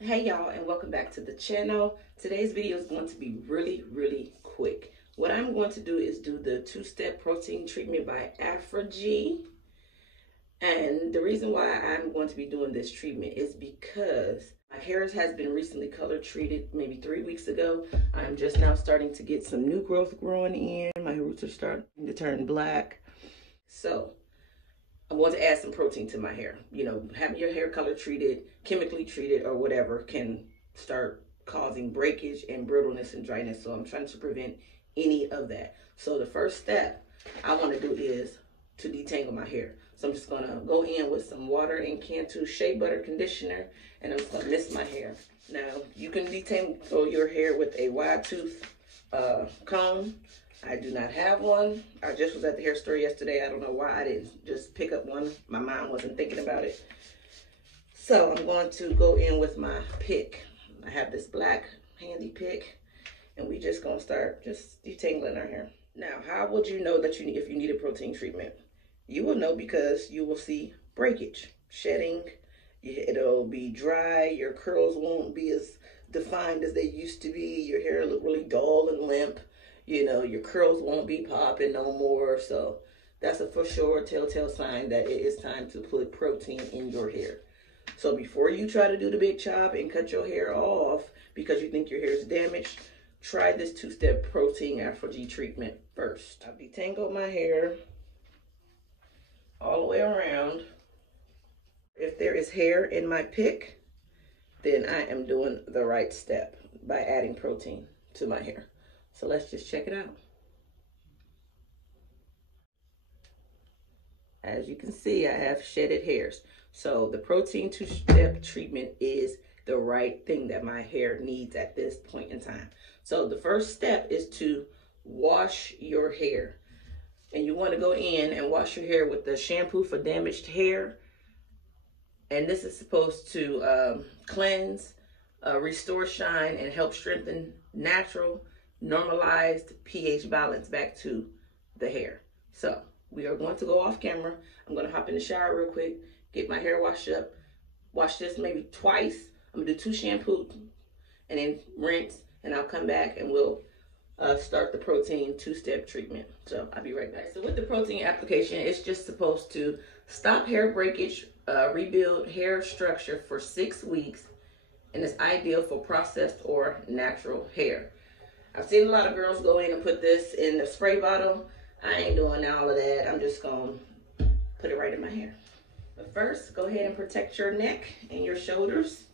Hey y'all, and welcome back to the channel. Today's video is going to be really quick. What I'm going to do is do the two-step protein treatment by AphroG. And the reason why I'm going to be doing this treatment is because my hair has been recently color treated maybe 3 weeks ago. I'm just now starting to get some new growth growing in. My roots are starting to turn black. So I'm going to add some protein to my hair. You know, having your hair color treated, chemically treated, or whatever can start causing breakage and brittleness and dryness. So I'm trying to prevent any of that. So the first step I want to do is to detangle my hair. So I'm just going to go in with some water and Cantu Shea Butter Conditioner, and I'm just going to mist my hair. Now, you can detangle your hair with a wide tooth comb. I do not have one. I just was at the hair store yesterday. I don't know why I didn't just pick up one. My mind wasn't thinking about it. So I'm going to go in with my pick. I have this black handy pick, and we just gonna start just detangling our hair. Now, how would you know that if you need a protein treatment? You will know because you will see breakage, shedding. It'll be dry. Your curls won't be as defined as they used to be. Your hair will look really dull and limp. You know, your curls won't be popping no more. So that's a for sure telltale sign that it is time to put protein in your hair. So before you try to do the big chop and cut your hair off because you think your hair is damaged, try this two-step protein AphroG treatment first. I've detangled my hair all the way around. If there is hair in my pick, then I am doing the right step by adding protein to my hair. So let's just check it out. As you can see, I have shedded hairs. So the protein two-step treatment is the right thing that my hair needs at this point in time. So the first step is to wash your hair. And you want to go in and wash your hair with the shampoo for damaged hair. And this is supposed to cleanse, restore shine, and help strengthen natural, normalized pH balance back to the hair. So we are going to go off camera. I'm going to hop in the shower real quick, get my hair washed up, wash this maybe twice. I'm going to do 2 shampoos and then rinse, and I'll come back and we'll start the protein two-step treatment. So I'll be right back. So with the protein application, it's just supposed to stop hair breakage, rebuild hair structure for 6 weeks, and it's ideal for processed or natural hair. I've seen a lot of girls go in and put this in the spray bottle. I ain't doing all of that. I'm just gonna put it right in my hair. But first, go ahead and protect your neck and your shoulders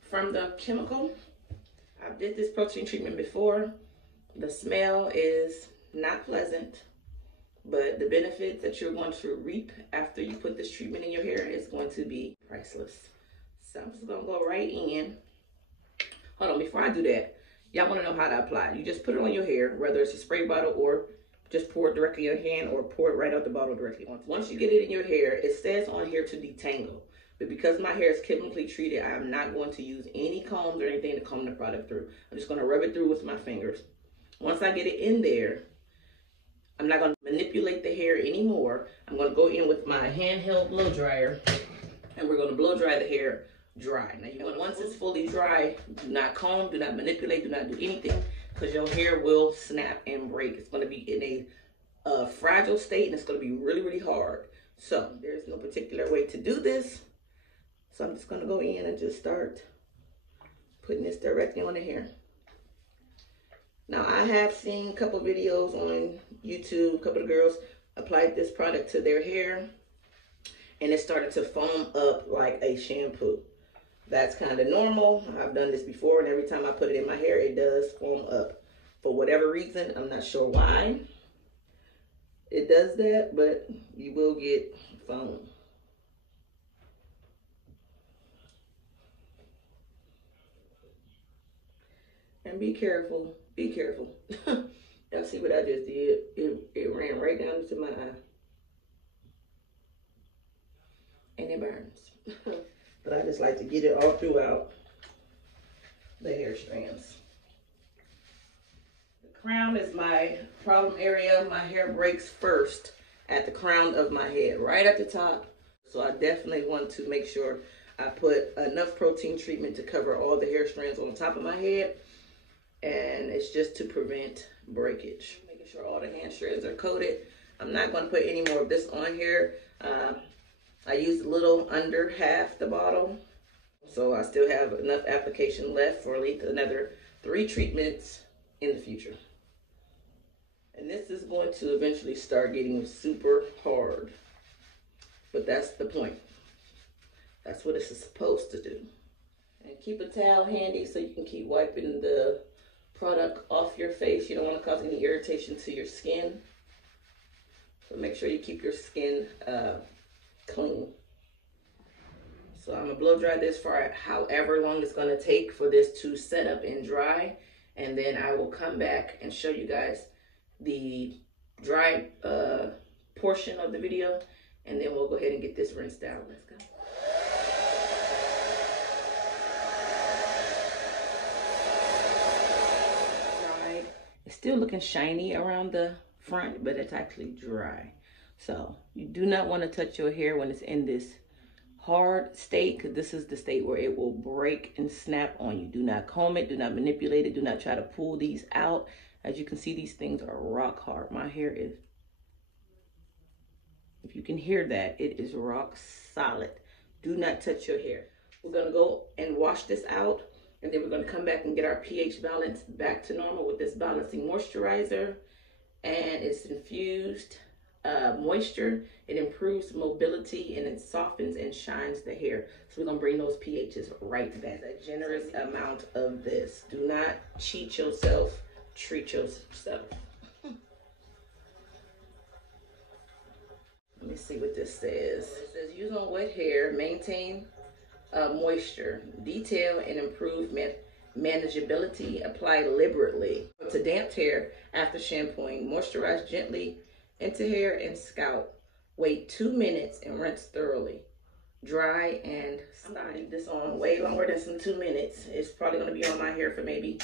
from the chemical. I did this protein treatment before. The smell is not pleasant, but the benefits that you're going to reap after you put this treatment in your hair is going to be priceless. So I'm just gonna go right in. Hold on, before I do that, y'all wanna know how to apply it. You just put it on your hair, whether it's a spray bottle or just pour it directly in your hand or pour it right out the bottle directly onto. Once you get it in your hair, it says on here to detangle. But because my hair is chemically treated, I am not going to use any combs or anything to comb the product through. I'm just gonna rub it through with my fingers. Once I get it in there, I'm not gonna manipulate the hair anymore. I'm gonna go in with my handheld blow dryer and we're gonna blow dry the hair dry. Now, once it's fully dry, do not comb, do not manipulate, do not do anything, because your hair will snap and break. It's going to be in a fragile state, and it's going to be really hard. So there's no particular way to do this. So I'm just going to go in and just start putting this directly on the hair. Now, I have seen a couple videos on YouTube. A couple of girls applied this product to their hair, and it started to foam up like a shampoo. That's kind of normal. I've done this before, and every time I put it in my hair, it does foam up. For whatever reason, I'm not sure why it does that, but you will get foam. And be careful, be careful. Y'all see what I just did? It ran right down into my eye. And it burns. But I just like to get it all throughout the hair strands. The crown is my problem area. My hair breaks first at the crown of my head, right at the top. So I definitely want to make sure I put enough protein treatment to cover all the hair strands on top of my head, and it's just to prevent breakage. Making sure all the hand strands are coated. I'm not going to put any more of this on here. I used a little under half the bottle, so I still have enough application left for at least another 3 treatments in the future. And this is going to eventually start getting super hard, but that's the point. That's what it's supposed to do. And keep a towel handy so you can keep wiping the product off your face. You don't want to cause any irritation to your skin. So make sure you keep your skin clean. So I'm gonna blow dry this for however long it's gonna take for this to set up and dry. And then I will come back and show you guys the dry portion of the video. And then we'll go ahead and get this rinsed out. Let's go. Dried. It's still looking shiny around the front, but it's actually dry. So you do not want to touch your hair when it's in this hard state, because this is the state where it will break and snap on you. Do not comb it, do not manipulate it, do not try to pull these out. As you can see, these things are rock hard. My hair is, if you can hear that, it is rock solid. Do not touch your hair. We're gonna go and wash this out, and then we're gonna come back and get our pH balance back to normal with this balancing moisturizer. And it's infused moisture. It improves mobility, and it softens and shines the hair. So we're gonna bring those pHs right back. A generous amount of this. Do not cheat yourself, treat yourself. Let me see what this says. It says use on wet hair, maintain moisture, detail and improve manageability, apply liberally. To damp hair after shampooing, moisturize gently into hair and scalp. Wait 2 minutes and rinse thoroughly. Dry and style. I'm gonna leave this on way longer than some 2 minutes. It's probably gonna be on my hair for maybe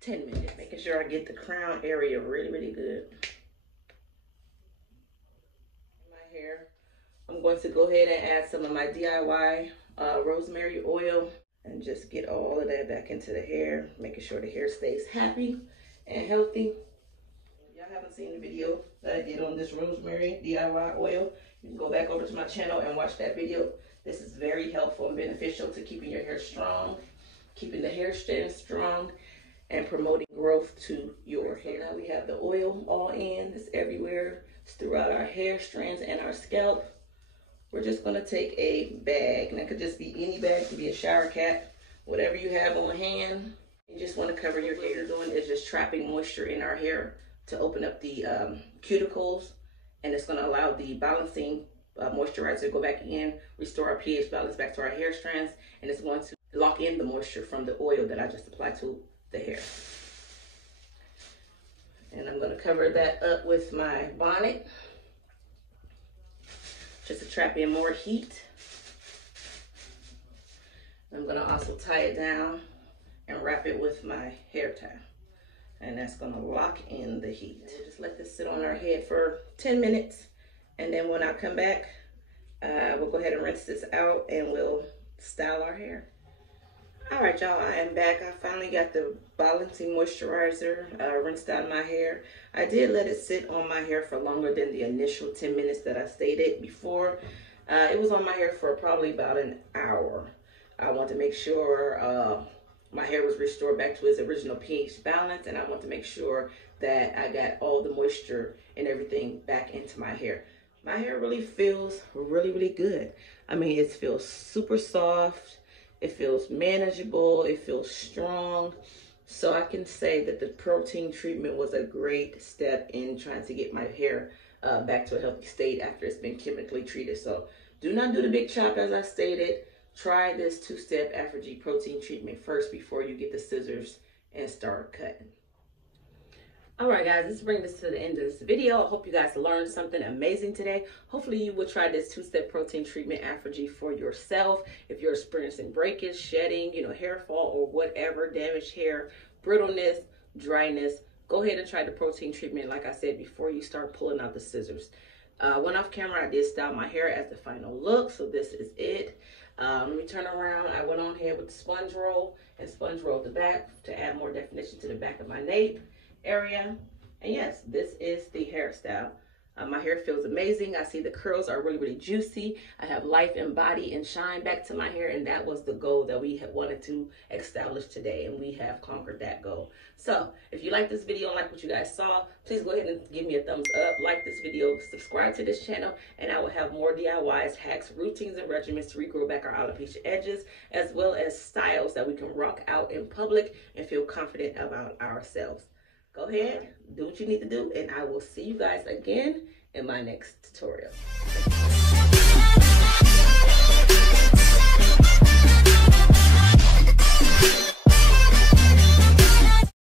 10 minutes. Making sure I get the crown area really, really good. My hair. I'm going to go ahead and add some of my DIY rosemary oil and just get all of that back into the hair, making sure the hair stays happy and healthy. Y'all haven't seen the video that I did on this rosemary DIY oil, you can go back over to my channel and watch that video. This is very helpful and beneficial to keeping your hair strong, keeping the hair strands strong, and promoting growth to your hair. So now we have the oil all in. It's everywhere. It's throughout our hair strands and our scalp. We're just gonna take a bag, and that could just be any bag, it could be a shower cap, whatever you have on hand. You just wanna cover your hair. What you're doing is just trapping moisture in our hair to open up the cuticles, and it's gonna allow the balancing moisturizer to go back in, restore our pH balance back to our hair strands, and it's going to lock in the moisture from the oil that I just applied to the hair. And I'm gonna cover that up with my bonnet, just to trap in more heat. I'm gonna also tie it down and wrap it with my hair tie. And that's gonna lock in the heat. We'll just let this sit on our head for 10 minutes. And then when I come back, we'll go ahead and rinse this out and we'll style our hair. All right, y'all, I am back. I finally got the balancing moisturizer rinsed out of my hair. I did let it sit on my hair for longer than the initial 10 minutes that I stated before. It was on my hair for probably about an hour. I want to make sure my hair was restored back to its original pH balance, and I want to make sure that I got all the moisture and everything back into my hair. My hair really feels really, really good. I mean, it feels super soft. It feels manageable. It feels strong. So I can say that the protein treatment was a great step in trying to get my hair back to a healthy state after it's been chemically treated. So do not do the big chop as I stated. Try this 2-step ApHogee protein treatment first before you get the scissors and start cutting. All right, guys, this brings us to the end of this video. I hope you guys learned something amazing today. Hopefully you will try this 2-step protein treatment ApHogee for yourself. If you're experiencing breakage, shedding, hair fall, or whatever, damaged hair, brittleness, dryness, go ahead and try the protein treatment, like I said, before you start pulling out the scissors. Went off camera, I did style my hair as the final look, so this is it. Let me turn around. I went on here with the sponge roll and sponge rolled the back to add more definition to the back of my nape area. And yes, this is the hairstyle. My hair feels amazing. I see the curls are really, really juicy. I have life and body and shine back to my hair, and that was the goal that we had wanted to establish today, and we have conquered that goal. So if you like this video and like what you guys saw, please go ahead and give me a thumbs up, like this video, subscribe to this channel, and I will have more DIYs, hacks, routines, and regimens to regrow back our alopecia edges, as well as styles that we can rock out in public and feel confident about ourselves. Go ahead, do what you need to do, and I will see you guys again in my next tutorial.